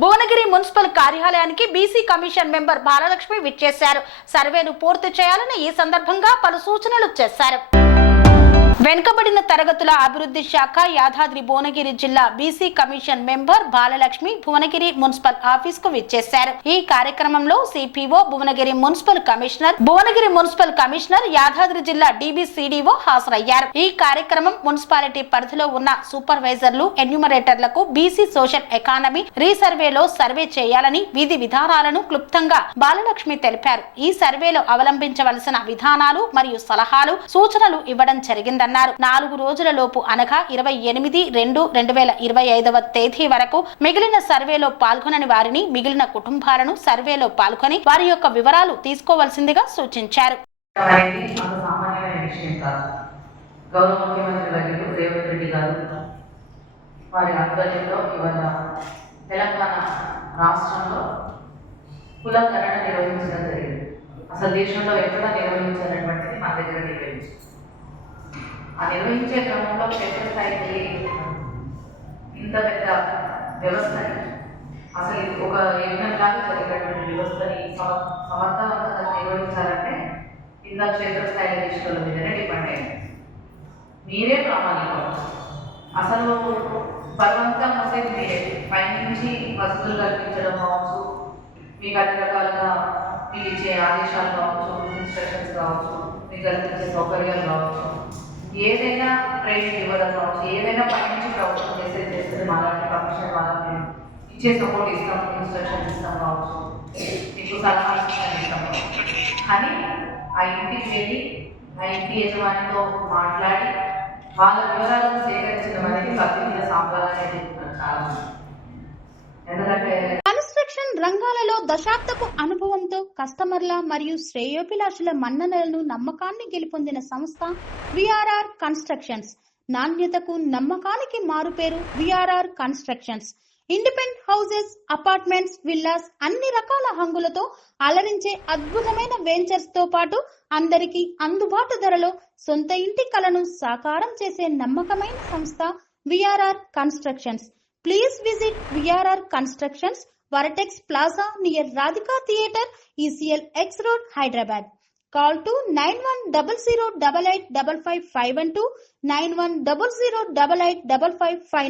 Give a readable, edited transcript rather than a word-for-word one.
Bhuvanagiri municipal కార్యాలయానికి BC commission member Balalakshmi విచ్చేశారు. సర్వేను పూర్తి చేయాలని ఈ సందర్భంగా పలు సూచనలు చేశారు. వెనుకబడిన తరగతుల అభివృద్ధి శాఖ యాదాద్రి భువనగిరి జిల్లా BC commission member Balalakshmi Bhuvanagiri municipal office కు విచ్చేశారు. ఈ కార్యక్రమంలో CPO Bhuvanagiri municipal commissioner Yadadri జిల్లా డిబిసిడిఓ హాజరయ్యారు. ఈ కార్యక్రమం మున్సిపాలిటీ పరిధిలో ఉన్న సూపర్వైజర్లు, ఎన్యూమరేటర్లకు బీసీ సోషల్ ఎకానమీ రీసర్వేలో సర్వే చేయాలని విధి విధానాలను క్లుప్తంగా బాలలక్ష్మి తెలిపారు. ఈ సర్వేలో అవలంబించవలసిన విధానాలు మరియు సలహాలు, సూచనలు ఇవ్వడం జరిగిందన్నారు. 4 రోజుల లోపు అనగా 28/2/2025 తేదీ వరకు మిగిలిన సర్వేలో పాల్గొనని వారిని, మిగిలిన కుటుంబాలను సర్వేలో పాల్గొని వారి యొక్క వివరాలు తీసుకోవాల్సిందిగా సూచించారు. గౌరవ ముఖ్యమంత్రి వర్యులు రేవంత్ రెడ్డి గారు వారి ఆధ్వర్యంలో ఇవాళ తెలంగాణ రాష్ట్రంలో కులగణన నిర్వహించడం జరిగింది. అసలు దేశంలో ఎక్కడ నిర్వహించినటువంటిది మన దగ్గర నిర్వహించారు. ఆ నిర్వహించే క్రమంలో క్షేత్రస్థాయికి ఇంత పెద్ద వ్యవస్థని, అసలు ఒక యజ్ఞంలాగా జరిగినటువంటి వ్యవస్థని సమర్థవంతంగా నిర్వహించాలంటే ఇంకా క్షేత్రస్థాయి విషయాల మీదనే డిపెండ్ అయింది. మీరే ప్రామాణికం. అసలు బలవంతం వస్తే మీరే పైనుంచి వసతులు కల్పించడం కావచ్చు, మీకు అన్ని రకాలుగా మీకు ఇచ్చే ఆదేశాలు కావచ్చు, ఇన్స్ట్రక్షన్స్ కావచ్చు, మీకు కల్పించే సౌకర్యాలు కావచ్చు, ఏదైనా ట్రైనింగ్ ఇవ్వడం కావచ్చు, ఏదైనా పైనుంచి ప్రభుత్వం చేస్తుంది మాలాంటి కమిషన్ వాళ్ళకి ఇచ్చే సపోర్ట్ ఇస్తాం, ఇన్స్ట్రక్షన్ ఇస్తాం కావచ్చు, మీకు సలహా ఇస్తాం కావచ్చు. కానీ ఆ ఇంటికి వెళ్ళి ఆ ఇంటి యజమానితో మాట్లాడి వాళ్ళ వివరాలను సేకరించడం అనేది భక్తిహీన సాంప్రదాయాన్ని చెప్తున్నారు చాలా మంది. ఎందుకంటే కన్స్ట్రక్షన్ రంగాలలో దశాబ్దపు అనుభవంతో కస్టమర్ల మరియు శ్రేయోభిలాషుల మన్ననలను, నమ్మకాన్ని గెలుపొందిన సంస్థ విఆర్ఆర్ కన్స్ట్రక్షన్స్. నాణ్యతకు, నమ్మకానికి మారుపేరు VRR constructions. Independent houses, apartments, villas అన్ని రకాల హంగులతో అలరించే అద్భుతమైన వెంచర్స్ తో పాటు అందరికీ అందుబాటు ధరలో సొంత ఇంటి కలను సాకారం చేసే నమ్మకమైన సంస్థ VRR constructions. Please visit VRR Constructions, Varatex Plaza near Radhika Theatre, ECL X Road, Hyderabad. Call to 9100885551 9100885559.